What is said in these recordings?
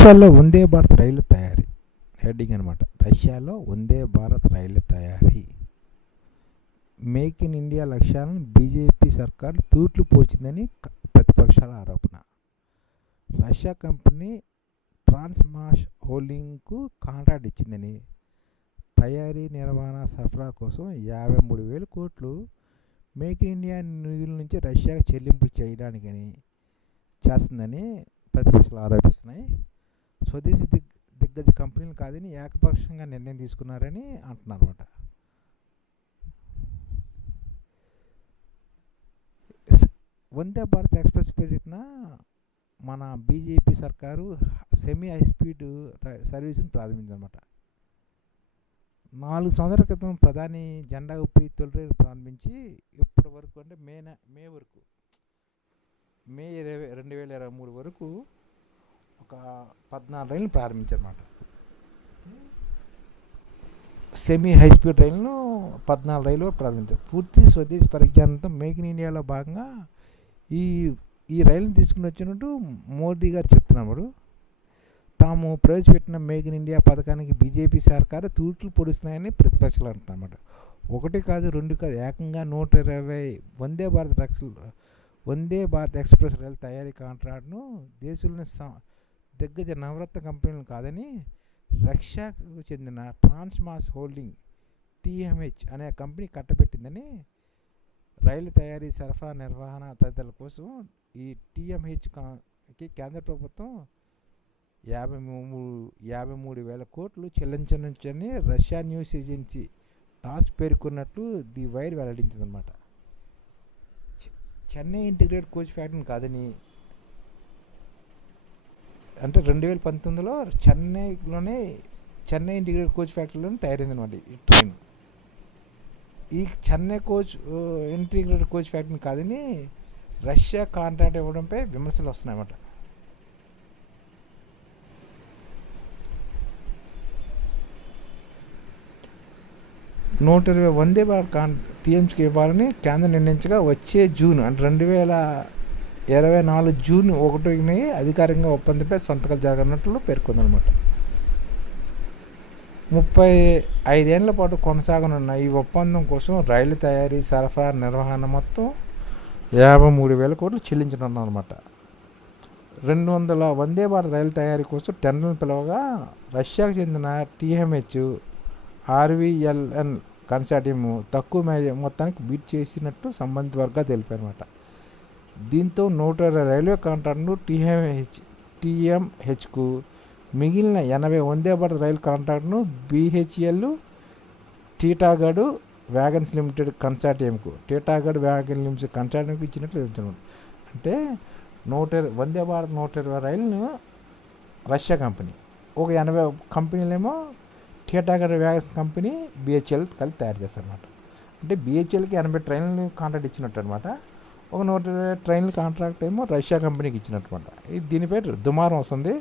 రష్యాలో వందే భారత్ రైలు తయారీ. హెడ్డింగ్ అనమాట రష్యాలో వందే భారత్ రైలు తయారీ. మేక్ ఇన్ ఇండియా లక్ష్యాలను బీజేపీ సర్కార్ తూట్లు పోచిందని ప్రతిపక్షాల ఆరోపణ. రష్యా కంపెనీ ట్రాన్స్మాష్ హోల్డింగ్కు కాంట్రాక్ట్ ఇచ్చిందని. తయారీ నిర్వహణ సరఫరా కోసం యాభై మూడు వేల కోట్లు మేక్ ఇన్ ఇండియా నిధుల నుంచి రష్యాకు చెల్లింపులు చేయడానికని చేస్తుందని ప్రతిపక్షాలు ఆరోపిస్తున్నాయి. స్వదేశీ దిగ్ దిగ్గజ కంపెనీలు కాదని ఏకపక్షంగా నిర్ణయం తీసుకున్నారని అంటున్నారు అనమాట వందే భారత్ ఎక్స్ప్రెస్ పెరిగిన మన బీజేపీ సర్కారు సెమీ హై స్పీడ్ సర్వీస్ని ప్రారంభించనమాట నాలుగు సంవత్సరాల క్రితం ప్రధాని జెండా ఉప్పి తొలి ప్రారంభించి ఇప్పటి వరకు అంటే మే మే వరకు. మే ఇరవై రెండు వేల ఇరవై మూడు వరకు ఒక పద్నాలుగు రైళ్ళు ప్రారంభించారన్నమాట. సెమీ హై స్పీడ్ రైలును పద్నాలుగు రైలు ప్రారంభించారు. పూర్తి స్వదేశీ పరిజ్ఞానంతో మేక్ ఇన్ ఇండియాలో భాగంగా ఈ ఈ రైలును తీసుకుని వచ్చినట్టు మోదీ గారు చెప్తున్నప్పుడు తాము ప్రవేశపెట్టిన మేక్ ఇన్ ఇండియా పథకానికి బీజేపీ సర్కారు తూట్లు పొడుస్తున్నాయని ప్రతిపక్షాలు అంటున్నమాట ఒకటి కాదు రెండు కాదు ఏకంగా నూట ఇరవై వందే భారత్ రక్ష వందే భారత్ ఎక్స్ప్రెస్ రైలు తయారీ కాంట్రాక్ట్ను దేశంలోని దిగ్గజ నవరత్న కంపెనీలు కాదని రష్యాకు చెందిన ట్రాన్స్మాస్ హోల్డింగ్ టీఎంహెచ్ అనే కంపెనీ కట్టబెట్టిందని రైలు తయారీ సరఫరా నిర్వహణ తదితరుల కోసం ఈ టీఎంహెచ్కి కేంద్ర ప్రభుత్వం యాభై మూడు యాభై మూడు వేల కోట్లు చెల్లించనుంచని రష్యా న్యూస్ ఏజెన్సీ టాస్ పేర్కొన్నట్లు ది వైర్ వెల్లడించిందనమాట చెన్నై ఇంటిగ్రేటెడ్ కోచ్ ఫ్యాక్టరీని కాదని అంటే రెండు వేల పంతొమ్మిదిలో చెన్నైలోనే చెన్నై ఇంటిగ్రేటెడ్ కోచ్ ఫ్యాక్టరీలోనే తయారైంది అనమాట ఈ ట్రైన్. ఈ చెన్నై కోచ్ ఇంటిగ్రేటెడ్ కోచ్ ఫ్యాక్టరీని కాదని రష్యా కాంట్రాక్ట్ ఇవ్వడంపై విమర్శలు వస్తున్నాయన్నమాట. నూట ఇరవై వందే భారత్ కాన్ టీఎంసీకి ఇవ్వాలని కేంద్రం నిర్ణయించగా వచ్చే జూన్ అంటే రెండు వేల ఇరవై నాలుగు జూన్ ఒకటిని అధికారికంగా ఒప్పందంపై సంతకాలు జరగనట్లు పేర్కొందనమాట ముప్పై ఐదేళ్ళ పాటు కొనసాగనున్న ఈ ఒప్పందం కోసం రైలు తయారీ సరఫరా నిర్వహణ మొత్తం యాభై మూడు వేల కోట్లు చెల్లించనున్నమాట రెండు వందల వందే భారత్ రైలు తయారీ కోసం టెండర్లు పిలవగా రష్యాకు చెందిన టీఎంహెచ్ ఆర్వీఎల్ఎన్ కన్సార్టియం తక్కువ మొత్తానికి బీట్ చేసినట్టు సంబంధిత వర్గాలు తెలిపారన్నమాట దీంతో నూట ఇరవై రైల్వే కాంట్రాక్టును టీఎంహెచ్ టీఎంహెచ్కు మిగిలిన ఎనభై వందే భారత్ రైలు కాంట్రాక్ట్ను బీహెచ్ఎల్ టీటాగఢ్ వ్యాగన్స్ లిమిటెడ్ కన్సార్టియంకు టీటాగఢ్ వ్యాగన్ లిమిటెడ్ కన్సార్టియంకు ఇచ్చినట్లు చెప్తున్నాను అంటే నూట ఇరవై వందే భారత్ నూట ఇరవై రైలును రష్యా కంపెనీ ఒక ఎనభై కంపెనీలేమో టీటాగఢ్ వ్యాగన్స్ కంపెనీ బిహెచ్ఎల్ కలిపి తయారు చేస్తారన్నమాట. అంటే బిహెచ్ఎల్కి ఎనభై ట్రైన్లు కాంట్రాక్ట్ ఇచ్చినట్టు అనమాట ఒక నూట ఇరవై ట్రైన్ల కాంట్రాక్ట్ ఏమో రష్యా కంపెనీకి ఇచ్చినట్టుమాట ఇది దీనిపై దుమారం వస్తుంది.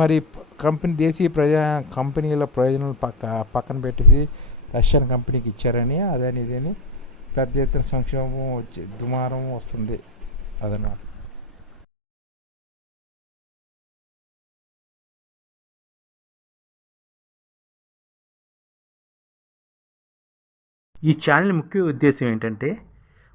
మరి కంపెనీ దేశీయ ప్రజా కంపెనీల ప్రయోజనాలు పక్క పక్కన పెట్టేసి రష్యన్ కంపెనీకి ఇచ్చారని అదని ఇదని పెద్ద ఎత్తున సంక్షోభం వచ్చి దుమారం వస్తుంది అదనమాట. ఈ ఛానల్ ముఖ్య ఉద్దేశం ఏంటంటే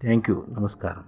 థ్యాంక్ యూ నమస్కారం